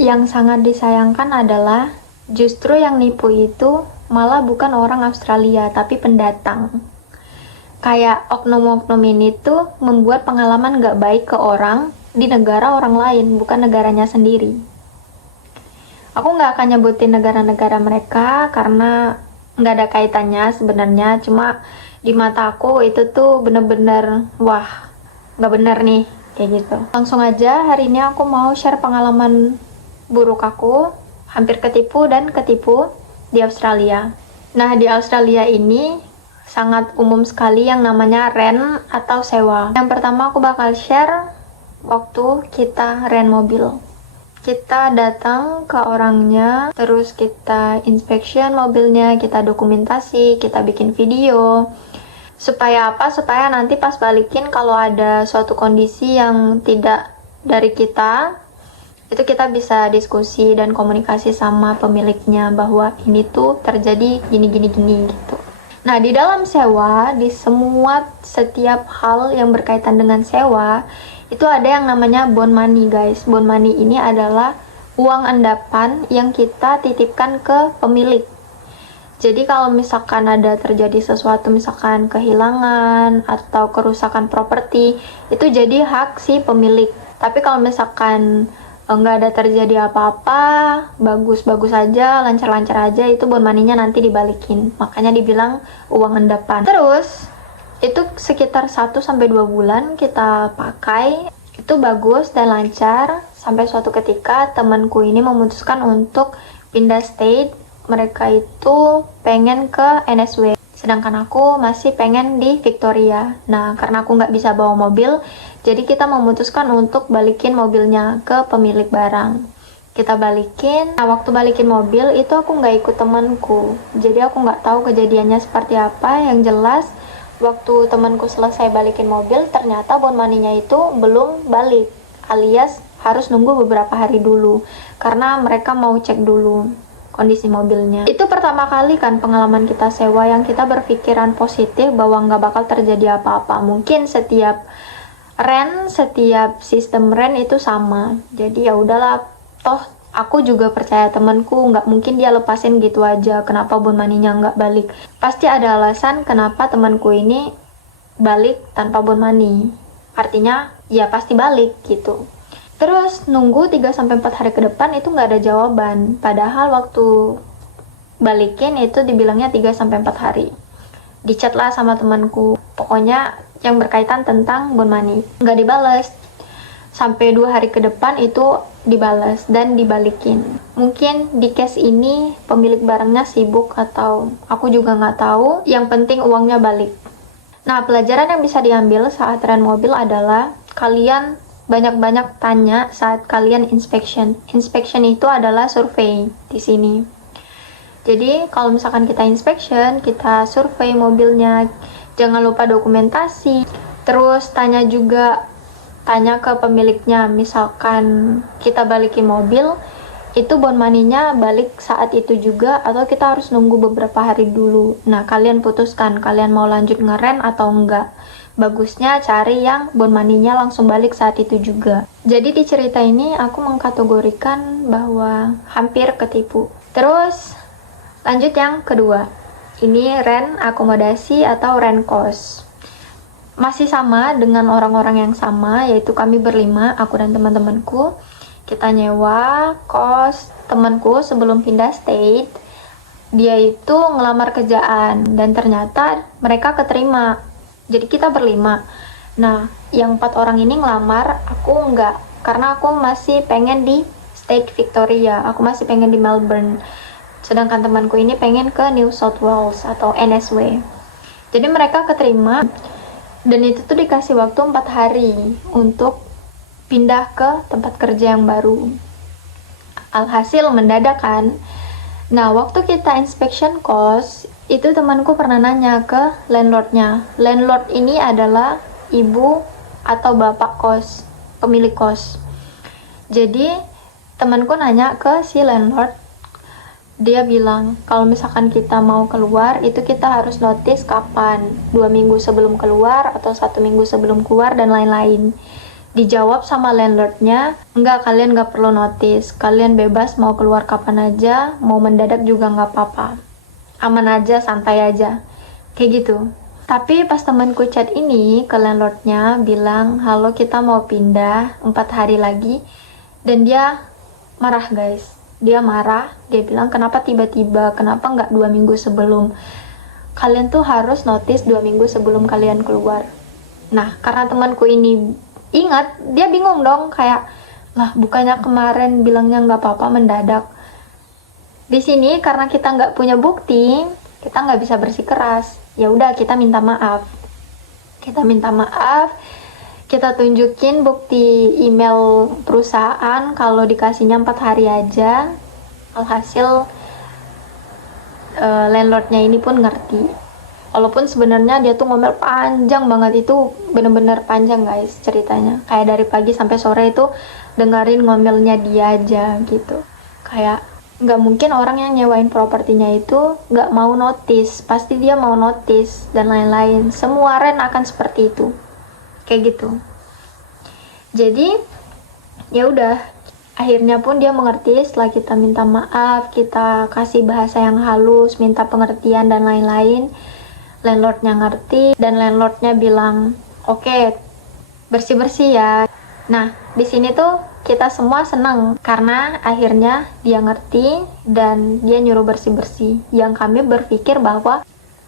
Yang sangat disayangkan adalah justru yang nipu itu malah bukan orang Australia tapi pendatang. Kayak oknum-oknum ini tuh membuat pengalaman gak baik ke orang di negara orang lain, bukan negaranya sendiri. Aku nggak akan nyebutin negara-negara mereka karena nggak ada kaitannya sebenarnya. Cuma di mata aku itu tuh bener-bener wah, nggak bener nih kayak gitu. Langsung aja hari ini aku mau share pengalaman buruk aku hampir ketipu dan ketipu di Australia. Nah, di Australia ini sangat umum sekali yang namanya rent atau sewa. Yang pertama aku bakal share waktu kita rent mobil. Kita datang ke orangnya, terus kita inspection mobilnya, kita dokumentasi, kita bikin video. Supaya apa? Supaya nanti pas balikin kalau ada suatu kondisi yang tidak dari kita, itu kita bisa diskusi dan komunikasi sama pemiliknya bahwa ini tuh terjadi gini gitu. Nah, di dalam sewa, di setiap hal yang berkaitan dengan sewa, itu ada yang namanya bond money, guys. Bond money ini adalah uang endapan yang kita titipkan ke pemilik. Jadi kalau misalkan ada terjadi sesuatu, misalkan kehilangan atau kerusakan properti, itu jadi hak si pemilik. Tapi kalau misalkan nggak ada terjadi apa-apa, bagus-bagus aja, lancar-lancar aja, itu bond money-nya nanti dibalikin. Makanya dibilang uang endapan. Terus itu sekitar 1-2 bulan kita pakai, itu bagus dan lancar sampai suatu ketika temanku ini memutuskan untuk pindah state. Mereka itu pengen ke NSW, sedangkan aku masih pengen di Victoria. Nah, karena aku nggak bisa bawa mobil, jadi kita memutuskan untuk balikin mobilnya ke pemilik barang. Kita balikin. Nah, waktu balikin mobil itu aku nggak ikut temanku, jadi aku nggak tahu kejadiannya seperti apa. Yang jelas waktu temanku selesai balikin mobil, ternyata bond money-nya itu belum balik, alias harus nunggu beberapa hari dulu karena mereka mau cek dulu kondisi mobilnya. Itu pertama kali kan pengalaman kita sewa yang kita berpikiran positif bahwa nggak bakal terjadi apa-apa. Mungkin setiap sistem rent itu sama. Jadi ya udahlah, toh aku juga percaya temanku, nggak mungkin dia lepasin gitu aja. Kenapa bond money-nya nggak balik? Pasti ada alasan kenapa temanku ini balik tanpa bond money. Artinya ya pasti balik gitu. Terus nunggu 3-4 hari ke depan itu nggak ada jawaban. Padahal waktu balikin itu dibilangnya 3-4 hari. Dicat lah sama temanku. Pokoknya yang berkaitan tentang bond money. Nggak dibales. Sampai 2 hari ke depan itu dibalas dan dibalikin. Mungkin di case ini pemilik barangnya sibuk atau aku juga nggak tahu. Yang penting uangnya balik. Nah, pelajaran yang bisa diambil saat rent mobil adalah kalian banyak-banyak tanya saat kalian inspection. Inspection itu adalah survei di sini. Jadi kalau misalkan kita inspection, kita survei mobilnya, jangan lupa dokumentasi. Terus tanya ke pemiliknya, misalkan kita balikin mobil, itu bond money-nya balik saat itu juga atau kita harus nunggu beberapa hari dulu. Nah, kalian putuskan kalian mau lanjut ngerent atau enggak. Bagusnya cari yang bond money-nya langsung balik saat itu juga. Jadi di cerita ini aku mengkategorikan bahwa hampir ketipu. Terus lanjut yang kedua. Ini rent akomodasi atau rent cost. Masih sama dengan orang-orang yang sama, yaitu kami berlima, aku dan teman-temanku. Kita nyewa kos temanku sebelum pindah state. Dia itu ngelamar kerjaan dan ternyata mereka keterima. Jadi kita berlima. Nah, yang 4 orang ini ngelamar, aku enggak. Karena aku masih pengen di state Victoria. Aku masih pengen di Melbourne. Sedangkan temanku ini pengen ke New South Wales atau NSW. Jadi mereka keterima. Dan itu tuh dikasih waktu 4 hari untuk pindah ke tempat kerja yang baru. Alhasil mendadak kan. Nah, waktu kita inspection cost, itu temanku pernah nanya ke landlordnya. Landlord ini adalah ibu atau bapak kos, pemilik kos. Jadi temanku nanya ke si landlord, dia bilang kalau misalkan kita mau keluar itu kita harus notice kapan, 2 minggu sebelum keluar atau 1 minggu sebelum keluar dan lain-lain. Dijawab sama landlordnya, enggak, kalian nggak perlu notice, kalian bebas mau keluar kapan aja, mau mendadak juga nggak apa-apa, aman aja, santai aja, kayak gitu. Tapi pas temanku chat ini ke landlordnya bilang, halo kita mau pindah 4 hari lagi, dan dia marah guys. Dia marah, dia bilang kenapa tiba-tiba, kenapa nggak 2 minggu sebelum. Kalian tuh harus notice 2 minggu sebelum kalian keluar. Nah, karena temanku ini ingat, dia bingung dong, kayak, lah bukannya kemarin bilangnya nggak apa-apa mendadak. Di sini karena kita nggak punya bukti, kita nggak bisa bersikeras. Ya udah, kita minta maaf. Kita minta maaf, kita tunjukin bukti email perusahaan kalau dikasihnya 4 hari aja. Alhasil landlordnya ini pun ngerti. Walaupun sebenarnya dia tuh ngomel panjang banget, itu bener-bener panjang guys ceritanya. Kayak dari pagi sampai sore itu dengerin ngomelnya dia aja gitu. Kayak nggak mungkin orang yang nyewain propertinya itu nggak mau notice, pasti dia mau notice dan lain-lain. Semua rent akan seperti itu, kayak gitu. Jadi ya udah, akhirnya pun dia mengerti setelah kita minta maaf, kita kasih bahasa yang halus, minta pengertian dan lain-lain. Landlordnya ngerti dan landlordnya bilang, oke, bersih-bersih ya. Nah, di sini tuh kita semua senang karena akhirnya dia ngerti dan dia nyuruh bersih-bersih. Yang kami berpikir bahwa,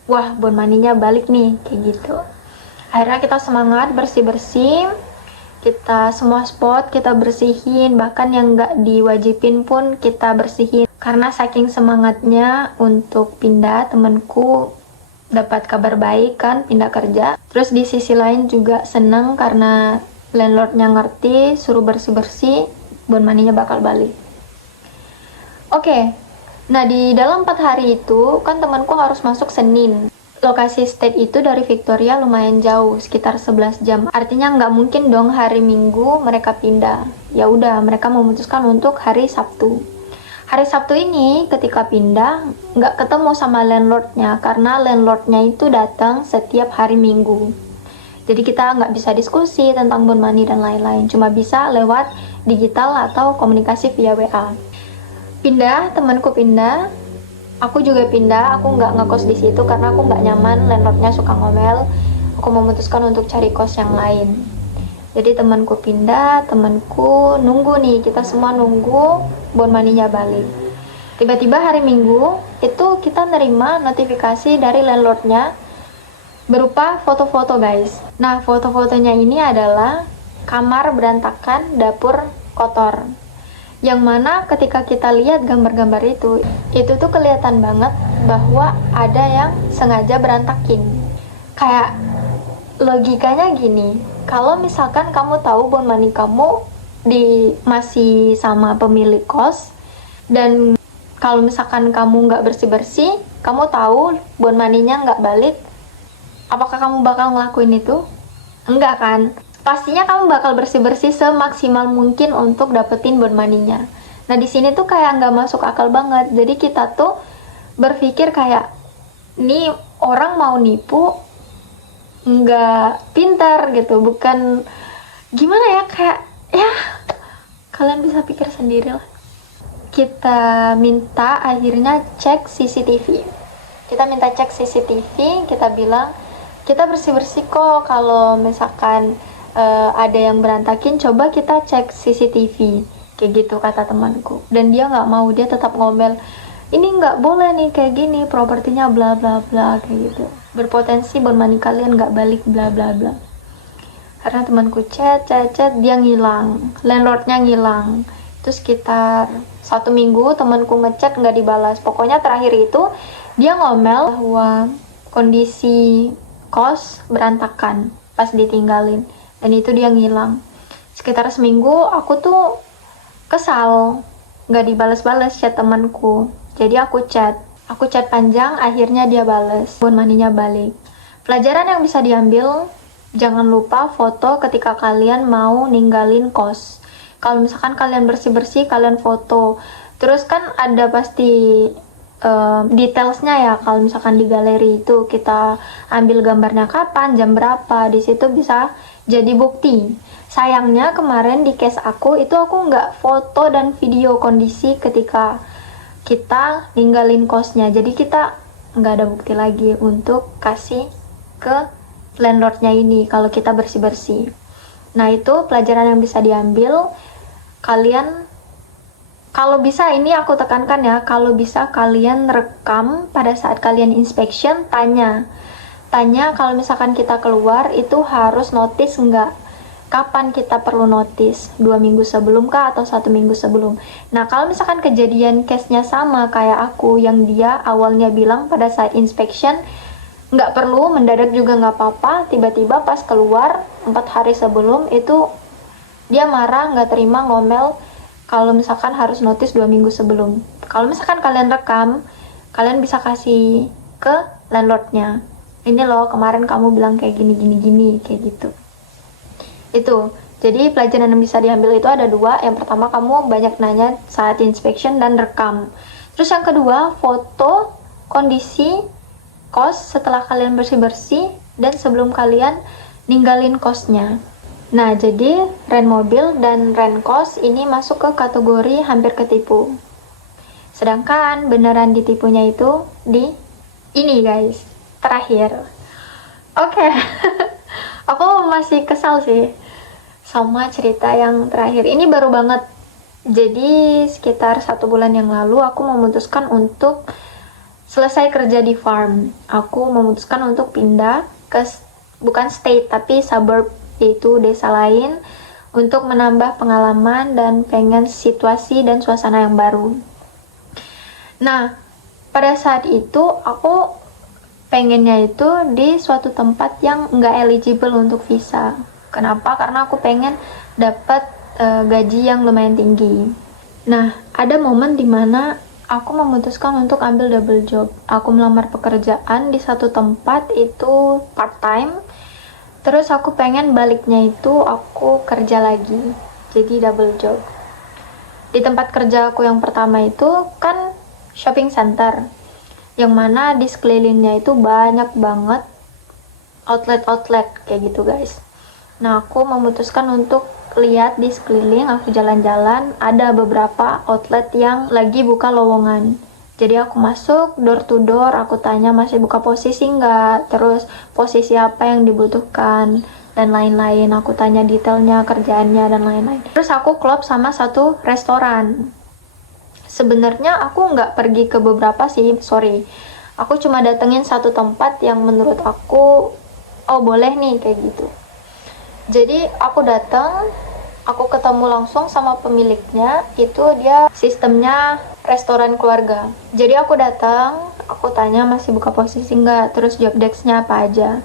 wah, bond money-nya balik nih, kayak gitu. Akhirnya kita semangat bersih-bersih. Kita semua spot kita bersihin, bahkan yang nggak diwajibin pun kita bersihin. Karena saking semangatnya untuk pindah, temenku dapat kabar baik kan, pindah kerja. Terus di sisi lain juga seneng karena landlordnya ngerti, suruh bersih-bersih, bond money-nya bakal balik. Oke, nah di dalam 4 hari itu kan temanku harus masuk Senin. Lokasi state itu dari Victoria lumayan jauh, sekitar 11 jam. Artinya nggak mungkin dong hari Minggu mereka pindah. Ya udah, mereka memutuskan untuk hari Sabtu. Hari Sabtu ini ketika pindah nggak ketemu sama landlordnya karena landlordnya itu datang setiap hari Minggu. Jadi kita nggak bisa diskusi tentang bond money dan lain-lain, cuma bisa lewat digital atau komunikasi via WA. Pindah, temanku pindah, aku juga pindah. Aku nggak ngekos di situ karena aku nggak nyaman, landlordnya suka ngomel. Aku memutuskan untuk cari kos yang lain. Jadi temanku pindah, temanku nunggu nih, kita semua nunggu bond money-nya balik. Tiba-tiba hari Minggu itu kita nerima notifikasi dari landlordnya berupa foto-foto guys. Nah, foto-fotonya ini adalah kamar berantakan, dapur kotor. Yang mana ketika kita lihat gambar-gambar itu tuh kelihatan banget bahwa ada yang sengaja berantakin. Kayak logikanya gini, kalau misalkan kamu tahu bond money kamu masih sama pemilik kos, dan kalau misalkan kamu nggak bersih-bersih, kamu tahu bond money-nya nggak balik, apakah kamu bakal ngelakuin itu? Enggak kan? Pastinya kamu bakal bersih-bersih semaksimal mungkin untuk dapetin bond money-nya. Nah, di sini tuh kayak nggak masuk akal banget. Jadi kita tuh berpikir kayak, nih orang mau nipu nggak pintar gitu, bukan gimana ya, kayak ya kalian bisa pikir sendiri lah. Kita minta akhirnya cek CCTV. Kita minta cek CCTV, kita bilang kita bersih-bersih kok, kalau misalkan ada yang berantakin coba kita cek CCTV, kayak gitu kata temanku. Dan dia nggak mau, dia tetap ngomel, ini nggak boleh nih kayak gini, propertinya bla bla bla, kayak gitu, berpotensi bond money kalian nggak balik bla bla bla. Karena temanku chat, dia ngilang, landlordnya ngilang. Terus sekitar 1 minggu temanku ngechat nggak dibalas. Pokoknya terakhir itu dia ngomel bahwa kondisi kos berantakan pas ditinggalin, dan itu dia ngilang. Sekitar seminggu aku tuh kesal nggak dibalas-balas chat temanku. Jadi aku chat panjang, akhirnya dia bales, bond money-nya balik. Pelajaran yang bisa diambil, jangan lupa foto ketika kalian mau ninggalin kos. Kalau misalkan kalian bersih-bersih, kalian foto. Terus kan ada pasti detailsnya ya. Kalau misalkan di galeri itu kita ambil gambarnya kapan, jam berapa, di situ bisa jadi bukti. Sayangnya kemarin di case aku itu aku nggak foto dan video kondisi ketika kita ninggalin kosnya, jadi kita nggak ada bukti lagi untuk kasih ke landlordnya ini kalau kita bersih-bersih. Nah, itu pelajaran yang bisa diambil. Kalian kalau bisa, ini aku tekankan ya, kalau bisa kalian rekam pada saat kalian inspection, tanya kalau misalkan kita keluar itu harus notice nggak, kapan kita perlu notice, 2 minggu sebelum kah atau 1 minggu sebelum. Nah, kalau misalkan kejadian case-nya sama kayak aku, yang dia awalnya bilang pada saat inspection nggak perlu, mendadak juga nggak apa-apa, tiba-tiba pas keluar 4 hari sebelum itu dia marah, nggak terima, ngomel kalau misalkan harus notice 2 minggu sebelum. Kalau misalkan kalian rekam, kalian bisa kasih ke landlordnya, ini loh kemarin kamu bilang kayak gini kayak gitu. Itu jadi pelajaran yang bisa diambil itu ada 2. Yang pertama, kamu banyak nanya saat inspection dan rekam. Terus yang kedua, foto kondisi kos setelah kalian bersih-bersih dan sebelum kalian ninggalin kosnya. Nah, jadi rent mobil dan rent kos ini masuk ke kategori hampir ketipu. Sedangkan beneran ditipunya itu di ini guys, terakhir. Oke. Aku masih kesal sih sama cerita yang terakhir. Ini baru banget. Jadi sekitar 1 bulan yang lalu aku memutuskan untuk selesai kerja di farm. Aku memutuskan untuk pindah ke bukan state tapi suburb, yaitu desa lain, untuk menambah pengalaman dan pengen situasi dan suasana yang baru. Nah, pada saat itu aku pengennya itu di suatu tempat yang nggak eligible untuk visa. Kenapa? Karena aku pengen dapat gaji yang lumayan tinggi. Nah, ada momen dimana aku memutuskan untuk ambil double job. Aku melamar pekerjaan di satu tempat itu part time. Terus aku pengen baliknya itu aku kerja lagi, jadi double job. Di tempat kerja aku yang pertama itu kan shopping center, yang mana di sekelilingnya itu banyak banget outlet kayak gitu guys. Nah, aku memutuskan untuk lihat di sekeliling, aku jalan-jalan, ada beberapa outlet yang lagi buka lowongan. Jadi aku masuk door to door, aku tanya masih buka posisi nggak, terus posisi apa yang dibutuhkan, dan lain-lain. Aku tanya detailnya, kerjaannya, dan lain-lain. Terus aku klop sama satu restoran. Sebenarnya aku nggak pergi ke beberapa sih, sorry. Aku cuma datengin satu tempat yang menurut aku, oh boleh nih, kayak gitu. Jadi aku datang, aku ketemu langsung sama pemiliknya. Itu dia sistemnya restoran keluarga. Jadi aku datang, aku tanya masih buka posisi nggak, terus job desk-nya apa aja,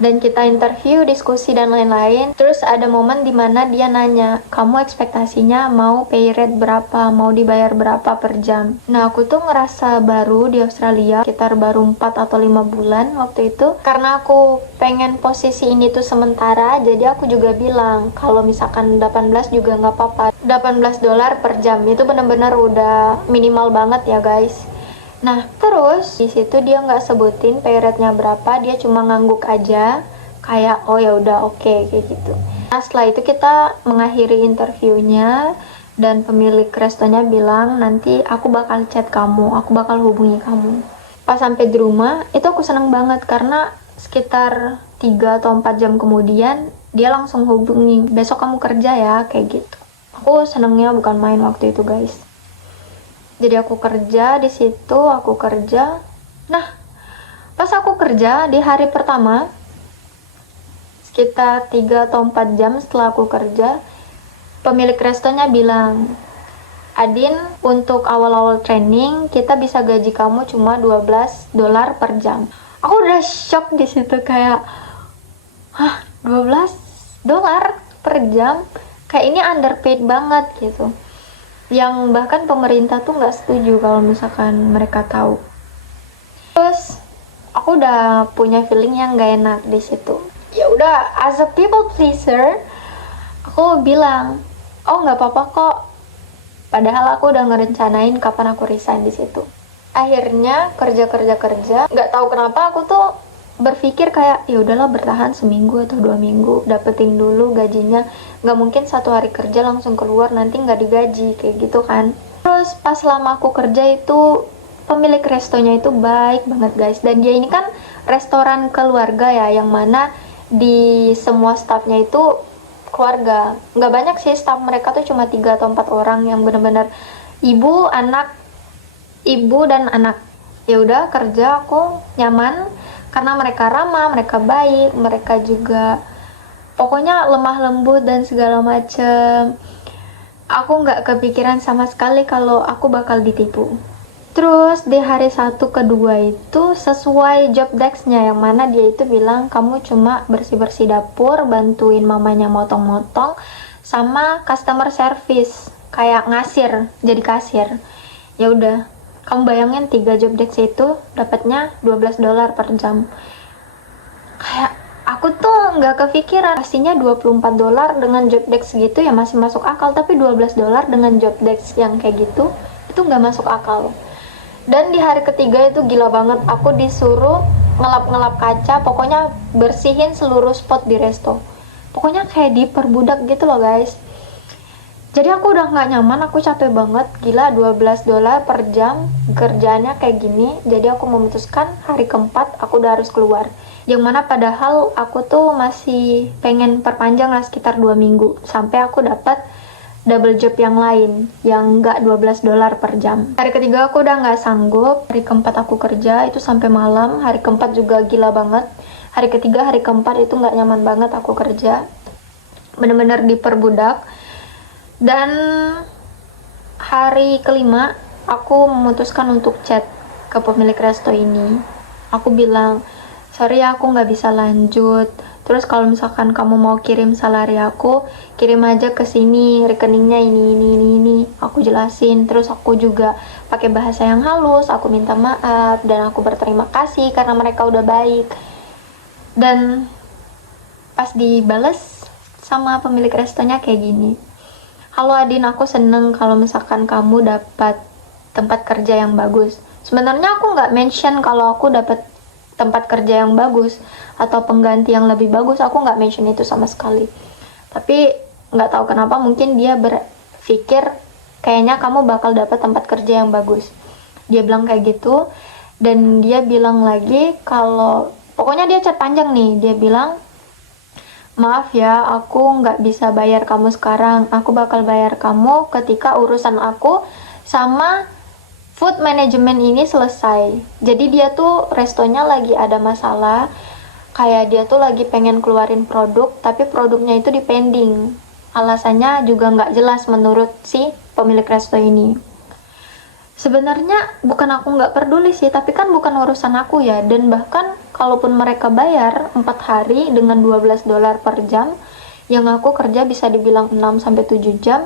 dan kita interview, diskusi, dan lain-lain. Terus ada momen dimana dia nanya, kamu ekspektasinya mau pay rate berapa, mau dibayar berapa per jam. Nah, aku tuh ngerasa baru di Australia, sekitar baru 4 atau 5 bulan waktu itu. Karena aku pengen posisi ini tuh sementara, jadi aku juga bilang kalau misalkan 18 juga nggak apa-apa. $18 per jam itu benar-benar udah minimal banget ya guys. Nah, terus di situ dia nggak sebutin pay rate-nya berapa, dia cuma ngangguk aja, kayak oh ya udah oke, kayak gitu. Nah, setelah itu kita mengakhiri interviewnya, dan pemilik restonya bilang nanti aku bakal chat kamu, aku bakal hubungi kamu. Pas sampai di rumah, itu aku seneng banget karena sekitar 3 atau 4 jam kemudian dia langsung hubungi, besok kamu kerja ya, kayak gitu. Aku senengnya bukan main waktu itu guys. Jadi aku kerja di situ, aku kerja. Nah, pas aku kerja di hari pertama, sekitar 3 atau 4 jam setelah aku kerja, pemilik restonya bilang, Adin, untuk awal-awal training, kita bisa gaji kamu cuma $12 per jam. Aku udah shock di situ, kayak, hah, $12 per jam? Kayak ini underpaid banget gitu. Yang bahkan pemerintah tuh nggak setuju kalau misalkan mereka tahu. Terus aku udah punya feeling yang nggak enak di situ. Ya udah, as a people pleaser, aku bilang, oh nggak apa-apa kok. Padahal aku udah ngerencanain kapan aku resign di situ. Akhirnya kerja, nggak tahu kenapa aku tuh berpikir kayak ya udahlah bertahan seminggu atau 2 minggu, dapetin dulu gajinya, nggak mungkin 1 hari kerja langsung keluar nanti nggak digaji kayak gitu kan. Terus pas lama aku kerja itu pemilik restonya itu baik banget guys, dan dia ini kan restoran keluarga ya, yang mana di semua staffnya itu keluarga. Nggak banyak sih staff mereka tuh, cuma 3 atau 4 orang yang bener-bener ibu dan anak. Ya udah kerja aku nyaman karena mereka ramah, mereka baik, mereka juga pokoknya lemah lembut dan segala macem. Aku nggak kepikiran sama sekali kalau aku bakal ditipu. Terus di hari 1 ke 2 itu sesuai job desk-nya, yang mana dia itu bilang kamu cuma bersih-bersih dapur, bantuin mamanya motong-motong, sama customer service kayak ngasir, jadi kasir. Ya udah, kamu bayangin 3 job desk itu dapatnya $12 per jam. Kayak aku tuh nggak kepikiran, pastinya $24 dengan job desk gitu ya masih masuk akal, tapi $12 dengan job desk yang kayak gitu itu nggak masuk akal. Dan di hari ketiga itu gila banget, aku disuruh ngelap-ngelap kaca, pokoknya bersihin seluruh spot di resto, pokoknya kayak diperbudak gitu loh guys. Jadi aku udah nggak nyaman, aku capek banget, gila $12 per jam kerjaannya kayak gini. Jadi aku memutuskan hari keempat aku udah harus keluar, yang mana padahal aku tuh masih pengen perpanjang lah sekitar 2 minggu sampai aku dapat double job yang lain yang nggak $12 per jam. Hari ketiga aku udah nggak sanggup, hari keempat aku kerja itu sampai malam. Hari keempat juga gila banget, hari ketiga hari keempat itu nggak nyaman banget aku kerja, bener-bener diperbudak. Dan hari kelima aku memutuskan untuk chat ke pemilik resto ini. Aku bilang, sorry ya, aku nggak bisa lanjut. Terus kalau misalkan kamu mau kirim salary aku, kirim aja ke sini, rekeningnya ini. Aku jelasin. Terus aku juga pakai bahasa yang halus, aku minta maaf dan aku berterima kasih karena mereka udah baik. Dan pas dibales sama pemilik restonya kayak gini, halo Adin, aku seneng kalau misalkan kamu dapat tempat kerja yang bagus. Sebenarnya aku nggak mention kalau aku dapat tempat kerja yang bagus atau pengganti yang lebih bagus, aku nggak mention itu sama sekali. Tapi nggak tahu kenapa mungkin dia berpikir kayaknya kamu bakal dapat tempat kerja yang bagus. Dia bilang kayak gitu, dan dia bilang lagi kalau pokoknya dia chat panjang nih, dia bilang maaf ya, aku nggak bisa bayar kamu sekarang, aku bakal bayar kamu ketika urusan aku sama food management ini selesai. Jadi dia tuh restonya lagi ada masalah, kayak dia tuh lagi pengen keluarin produk tapi produknya itu dipending, alasannya juga nggak jelas menurut si pemilik resto ini. Sebenarnya bukan aku nggak peduli sih, tapi kan bukan urusan aku ya. Dan bahkan kalaupun mereka bayar 4 hari dengan $12 per jam, yang aku kerja bisa dibilang 6-7 jam,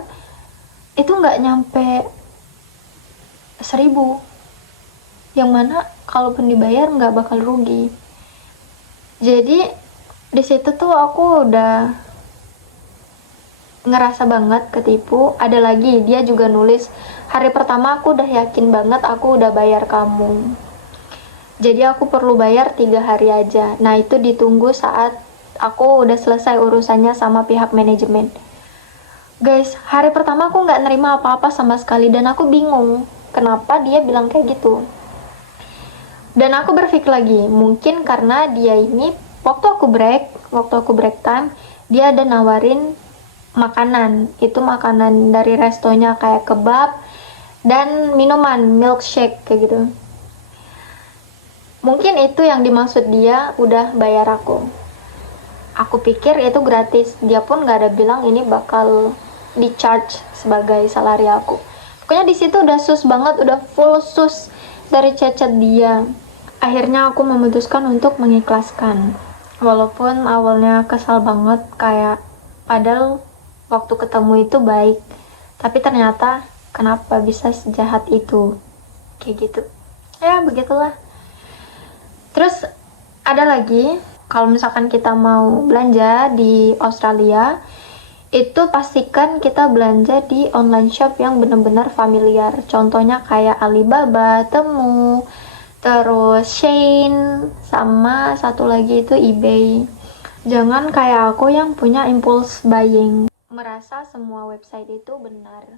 itu nggak nyampe 1.000, yang mana kalaupun dibayar nggak bakal rugi. Jadi di situ tuh aku udah ngerasa banget ketipu. Ada lagi dia juga nulis, hari pertama aku udah yakin banget aku udah bayar kamu, jadi aku perlu bayar 3 hari aja. Nah itu ditunggu saat aku udah selesai urusannya sama pihak manajemen. Guys, hari pertama aku nggak nerima apa-apa sama sekali, dan aku bingung kenapa dia bilang kayak gitu. Dan aku berpikir lagi, mungkin karena dia ini waktu aku break time, dia ada nawarin makanan. Itu makanan dari restonya kayak kebab dan minuman milkshake kayak gitu. Mungkin itu yang dimaksud dia udah bayar aku. Aku pikir itu gratis. Dia pun nggak ada bilang ini bakal di charge sebagai salary aku. Pokoknya di situ udah sus banget, udah full sus dari chat dia. Akhirnya aku memutuskan untuk mengikhlaskan. Walaupun awalnya kesal banget, kayak padahal waktu ketemu itu baik, tapi ternyata kenapa bisa sejahat itu, kayak gitu. Ya begitulah. Terus ada lagi, kalau misalkan kita mau belanja di Australia, itu pastikan kita belanja di online shop yang benar-benar familiar. Contohnya kayak Alibaba, Temu, terus Shein, sama satu lagi itu eBay. Jangan kayak aku yang punya impulse buying, merasa semua website itu benar.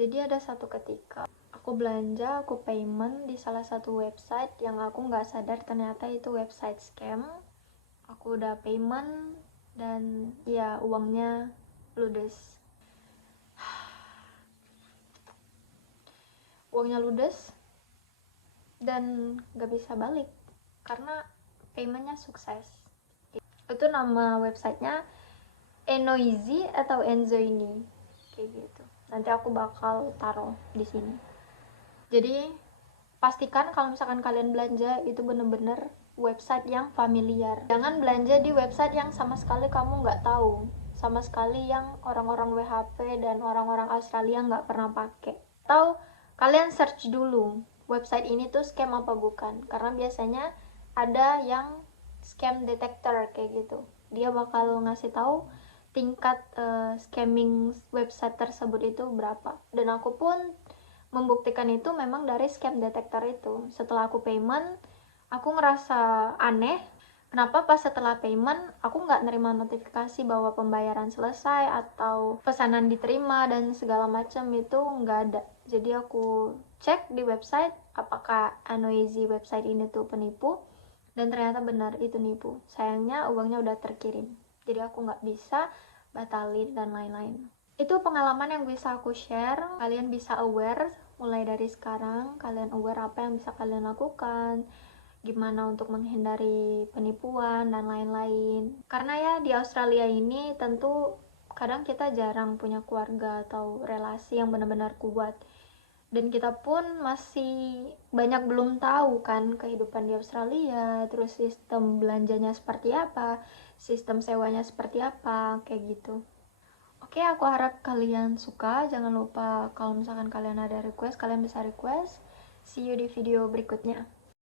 Jadi ada satu ketika aku belanja, aku payment di salah satu website yang aku nggak sadar ternyata itu website scam. Aku udah payment dan ya uangnya ludes. Uangnya ludes dan gak bisa balik karena paymentnya sukses. Itu nama websitenya Enoizi atau Enzoini kayak gitu. Nanti aku bakal taruh di sini. Jadi pastikan kalau misalkan kalian belanja itu bener-bener website yang familiar. Jangan belanja di website yang sama sekali kamu nggak tahu, sama sekali yang orang-orang WHP dan orang-orang Australia nggak pernah pakai. Atau kalian search dulu website ini tuh scam apa bukan, karena biasanya ada yang scam detector kayak gitu. Dia bakal ngasih tahu tingkat scamming website tersebut itu berapa. Dan aku pun membuktikan itu memang dari scam detector itu. Setelah aku payment, aku ngerasa aneh. Kenapa pas setelah payment, aku nggak nerima notifikasi bahwa pembayaran selesai atau pesanan diterima dan segala macam itu nggak ada. Jadi aku cek di website, apakah Anoeasy website ini tuh penipu, dan ternyata benar itu nipu. Sayangnya uangnya udah terkirim. Jadi aku nggak bisa batalin dan lain-lain. Itu pengalaman yang bisa aku share. Kalian bisa aware mulai dari sekarang. Kalian aware apa yang bisa kalian lakukan, gimana untuk menghindari penipuan dan lain-lain. Karena ya di Australia ini tentu kadang kita jarang punya keluarga atau relasi yang benar-benar kuat, dan kita pun masih banyak belum tahu kan kehidupan di Australia, terus sistem belanjanya seperti apa, sistem sewanya seperti apa, kayak gitu. Oke, aku harap kalian suka. Jangan lupa kalau misalkan kalian ada request, kalian bisa request. See you di video berikutnya.